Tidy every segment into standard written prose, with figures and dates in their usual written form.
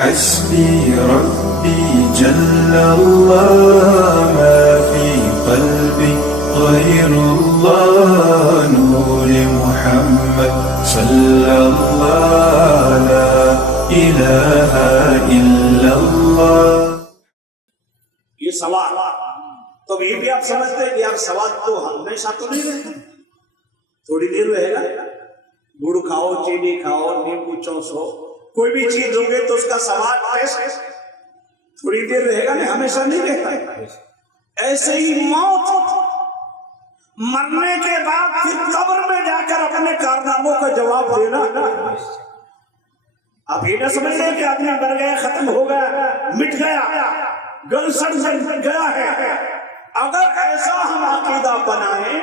حسبي ربي جل الله ما في قلبي غير الله نور محمد صلى الله لا إله إلا الله. یہ سوال تو یہ بھی آپ سمجھتے ہیں کہ یار سوال تو ہمیشہ تو نہیں رہتا، تھوڑی دیر رہے گا. گڑ کھاؤ، چینی کھاؤ، نیمبو چوسو، کوئی بھی چیز دو گے تو اس کا سواد ٹیسٹ تھوڑی دیر رہے گا، نہیں ہمیشہ نہیں رہتا. ایسے ہی موت، مرنے کے بعد پھر قبر میں جا کر اپنے کارناموں کا جواب دینا. آپ یہ نہ سمجھ رہے کہ آدمی مر گیا، ختم ہو گیا، مٹ گیا، گل سڑ گیا ہے. اگر ایسا ہم عقیدہ بنائیں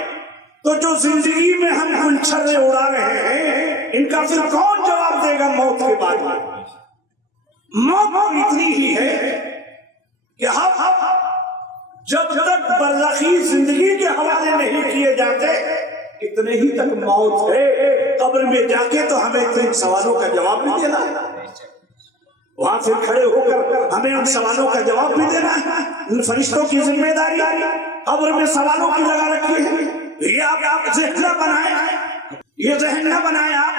تو جو زندگی میں ہم گلچھرے اڑا رہے ہیں ان کا پھر کون جواب دے گا موت کے بعد میں؟ موت اتنی ہی ہے کہ ہم جب تک برزخی زندگی کے حوالے نہیں کیے جاتے اتنے ہی تک موت ہے. قبر میں جا کے تو ہمیں ان سوالوں کا جواب بھی دینا ہے، وہاں پھر کھڑے ہو کر ہمیں ان سوالوں کا جواب بھی دینا ہے. ان فرشتوں کی ذمہ داری قبر میں سوالوں کی لگا رکھی ہے. یہ آپ ذہن نہ بنائیں، یہ ذہن نہ بنائیں آپ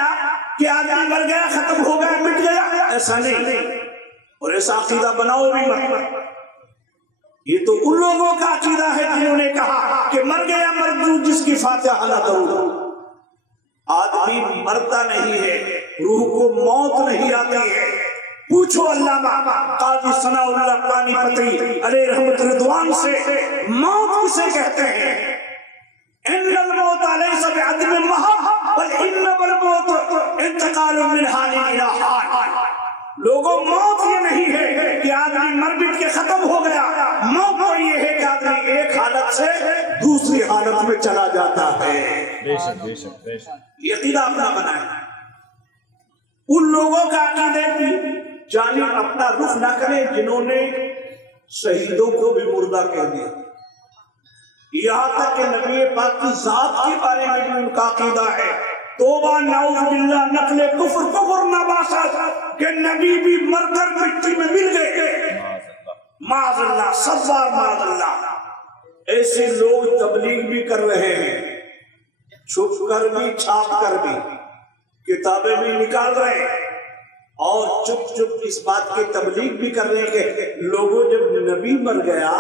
کہ آدمی مر گیا، ختم ہو گیا، مٹ گیا. ایسا نہیں، اور ایسا عقیدہ بناؤ بھی مت. یہ تو ان لوگوں کا عقیدہ ہے جنہوں نے کہا کہ مر گیا مردود جس کی فاتحہ نہ درود. آدمی مرتا نہیں ہے، روح کو موت نہیں آتی ہے. پوچھو علامہ قاضی ثناء اللہ پانی پتری علیہ رحمت رضوان سے، موت کسے کہتے ہیں؟ ان الموت لیس بعدم محض بل انما الموت انتقال من حال الى حال. لوگوں، موت یہ نہیں ہے کہ آدمی مر مٹ کے ختم ہو گیا. موت تو یہ ہے کہ آدمی ایک حالت سے دوسری حالت میں چلا جاتا ہے. بے شک بے شک بے شک. یہ عقیدہ اپنا بنائے. ان لوگوں کا عقیدے کی جانب اپنا رخ نہ کریں جنہوں نے شہیدوں کو بھی مردہ کہہ دیا. یہاں تک کہ نبی پاک کی ذات کے بارے میں بھی ان کا عقیدہ ہے. توبہ نعوذ باللہ، نقل کفر نباشت کہ نبی بھی مر کر مٹی میں مل گئے. معاذ اللہ، سب بار معاذ اللہ. ایسے لوگ تبلیغ بھی کر رہے ہیں، چھپ کر بھی، چھاپ کر بھی، کتابیں بھی نکال رہے ہیں، اور چپ چپ اس بات کی تبلیغ بھی کر رہے ہیں کہ لوگوں جب نبی مر گیا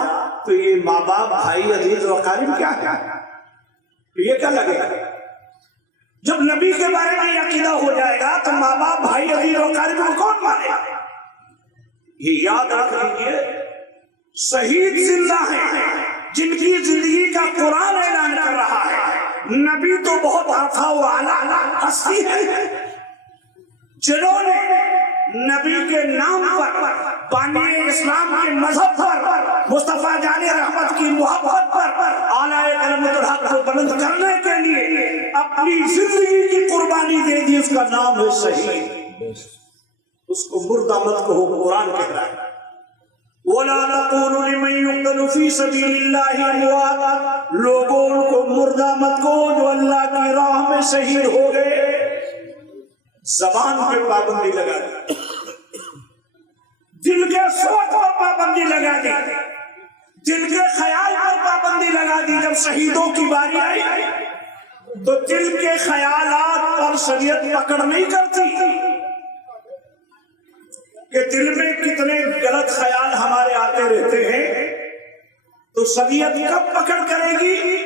تو یہ ماں باپ، بھائی، عزیز و اقارب کیا ہے؟ یہ کیا لگے گا؟ جب نبی کے بارے میں یہ عقیدہ ہو جائے گا تو ماں باپ، بھائی، عزیز و اقارب کو کون مانے گا؟ یہ یاد رکھ لیجیے، شہید زندہ ہیں جن کی زندگی کا قرآن اعلان کر رہا ہے. نبی تو بہت عرفہ و اعلیٰ ہستی ہے جنہوں نے نبی کے نام پر، بانی اسلام کے مذہب پر، مصطفیٰ جان رحمت کی محبت پر، اعلیٰ کلمۃ الحق کو بلند کرنے کے لیے اپنی زندگی کی قربانی دے دی. اس کا نام ہے شہید. اس کو مردہ مت کہو، قرآن کہہ رہا ہے وَلَا تَقُولُوا لِمَن يُقْتَلُ فِي سَبِيلِ اللَّهِ أَمْوَاتٌ. لوگوں ان کو مردہ مت کہو جو اللہ کی راہ میں شہید ہو گئے. زبان پہ پابندی لگا دی، دل کے سوچ پر پابندی لگا دی، دل کے خیال پر پابندی لگا دی. جب شہیدوں کی باری آئی تو دل کے خیالات پر شریعت پکڑ نہیں کرتی کہ دل میں کتنے غلط خیال ہمارے آتے رہتے ہیں. تو شریعت کب پکڑ کرے گی؟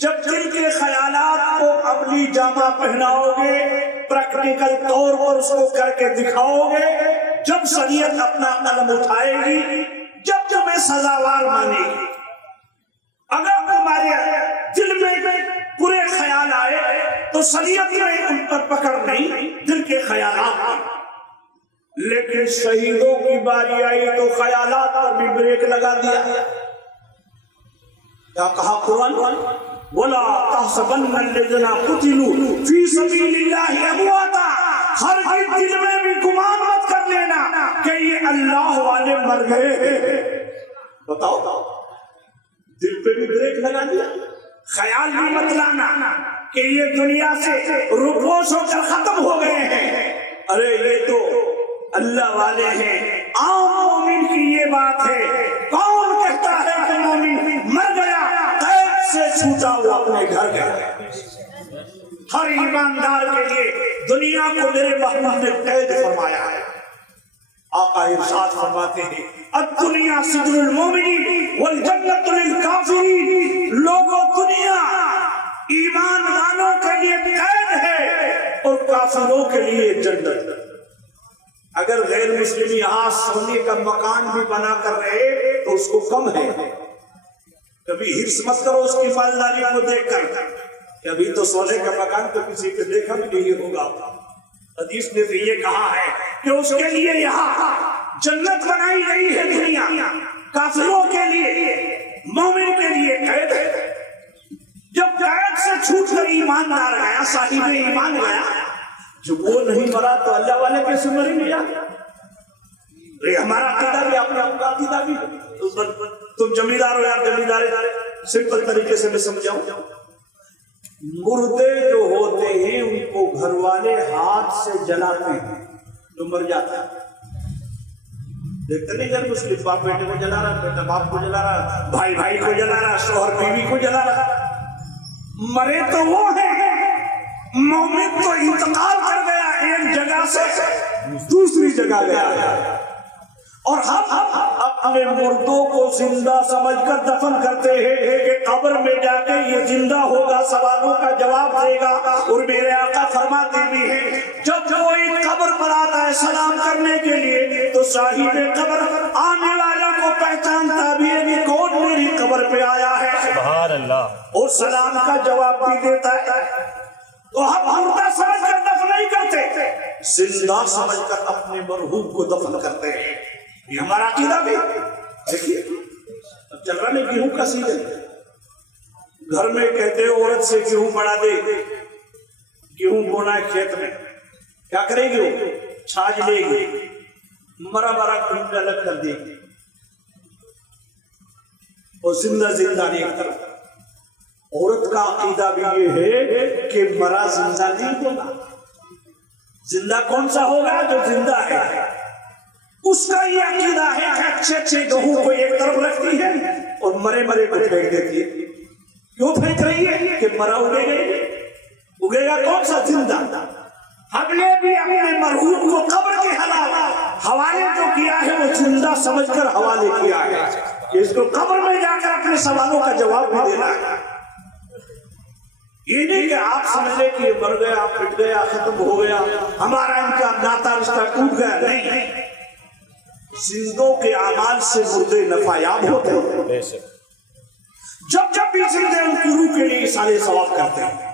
جب دل کے خیالات کو عملی جامہ پہناؤ گے، پریکٹیکل طور پر اس کو کر کے دکھاؤ گے. جب شریعت اپنا قلم اٹھائے گی، جب تمہیں سزاوار مانے گی. اگر تمہارے دل میں برے خیال آئے تو شریعت میں ان پر پکڑ نہیں، دل کے خیالات. لیکن شہیدوں کی باری آئی تو خیالات پر بھی بریک لگا دیا. کیا کہا قرآن؟ وَلَا تَحْسَبَنَّ الَّذِينَ قُتِلُوا فِي سَبِيلِ اللَّهِ أَمْوَاتًا. ہر دل میں بھی گمان مت کر لینا کہ یہ اللہ والے مر گئے. بتاؤ، دل پہ بھی بریک لگا دیا. خیال بھی مت لانا کہ یہ دنیا سے روپوش ہو کر ختم ہو گئے ہیں. ارے یہ تو اللہ والے ہیں، عام مومن کی یہ بات ہے. کون کہتا ہے کہ مومن مر گیا قید سے چھوٹا وہ اپنے گھر گیا؟ ہر ایماندار کے لیے دنیا کو میرے محبوب نے قید فرمایا ہے. آقا ارشاد فرماتے ہیں الدنیا سجن المومنین والجنت للکافرین. لوگوں دنیا ایمان والوں کے لیے قید ہے اور کافروں کے لیے جنت. اگر غیر مسلم یہاں سونے کا مکان بھی بنا کر رہے تو اس کو کم ہے. کبھی ہرس مت کرو اس کی مالداری کو دیکھ کر کہ ابھی تو سونے کا مکان تو کسی پہ دیکھا بھی نہیں ہوگا. حدیث نے تو یہ کہا ہے کہ اس کے لیے یہاں جنت بنائی گئی ہے دنیا. کافروں کے لیے مومن کے لیے قید ہے. جب قید سے چھوٹ کر ایماندار گیا صاحب ایمان گیا جب وہ نہیں مرا تو اللہ والے کیسے مریں گے؟ یہ ہمارا عقیدہ بھی اپنا عقیدہ بھی. تم جمیندار ہو یار جمیندار سمپل طریقے سے میں سمجھاؤں. مردے جو ہوتے ہیں ان کو گھر والے ہاتھ سے جلاتے ہیں جو مر جاتا ہے. دیکھتے نہیں جب مسلم باپ بیٹے کو جلا رہا, بیٹا باپ کو جلا رہا, بھائی بھائی کو جلا رہا, شوہر بیوی کو جلا رہا. مرے تو وہ ہیں, مومن تو انتقال کر گیا ایک جگہ سے دوسری جگہ گیا. اور ہم اپنے مردوں کو زندہ سمجھ کر دفن کرتے ہیں کہ قبر میں جا کے یہ زندہ ہوگا, سوالوں کا جواب دے گا. اور میرے آقا فرماتے بھی ہیں جب کوئی قبر پر آتا ہے سلام کرنے کے لیے تو صاحب قبر آنے والوں کو پہچانتا بھی ہے کہ کون میری قبر پہ آیا ہے, سبحان اللہ, اور سلام کا جواب بھی دیتا ہے. تو ہم مردہ سمجھ کر دفن نہیں کرتے, زندہ سمجھ کر اپنے مرحوم کو دفن کرتے ہیں. یہ ہمارا عقیدہ بھی. دیکھیے اب چل رہا نہیں گیہوں کا سیزن, گھر میں کہتے ہیں عورت سے گیہوں بڑھا دے, گیہوں بونا ہے کھیت میں, کیا کرے گی وہ چھاج لے گی, مرا مرا کنڈا الگ کر دے گی اور زندہ زندہ ایک طرف. عورت کا عقیدہ بھی یہ ہے کہ مرا زندہ نہیں ہوگا. زندہ کون سا ہوگا جو زندہ ہے. اس کا یہ عقیدہ ہے کہ اچھے اچھے گہوں کو ایک طرف رکھتی ہے اور مرے مرے کو پھینک دیتی ہے. کیوں پھینک رہی ہے کہ مرا اگے گا کون سا زندہ. ہم نے بھی اپنے مرحوم کو قبر کے حوالے جو کیا ہے وہ زندہ سمجھ کر حوالے کیا ہے کہ اس کو قبر میں جا کر اپنے سوالوں کا جواب بھی دینا ہے. یہ نہیں کہ آپ سمجھ لیں کہ یہ مر گیا, پٹ گیا, ختم ہو گیا, ہمارا ان کا ناتا رشتہ ٹوٹ گیا. نہیں, زندوں کے اعمال سے مردے نفایاب ہوتے ہیں. جب بھی زندے ان کی روح کے لیے سارے ثواب کرتے ہیں.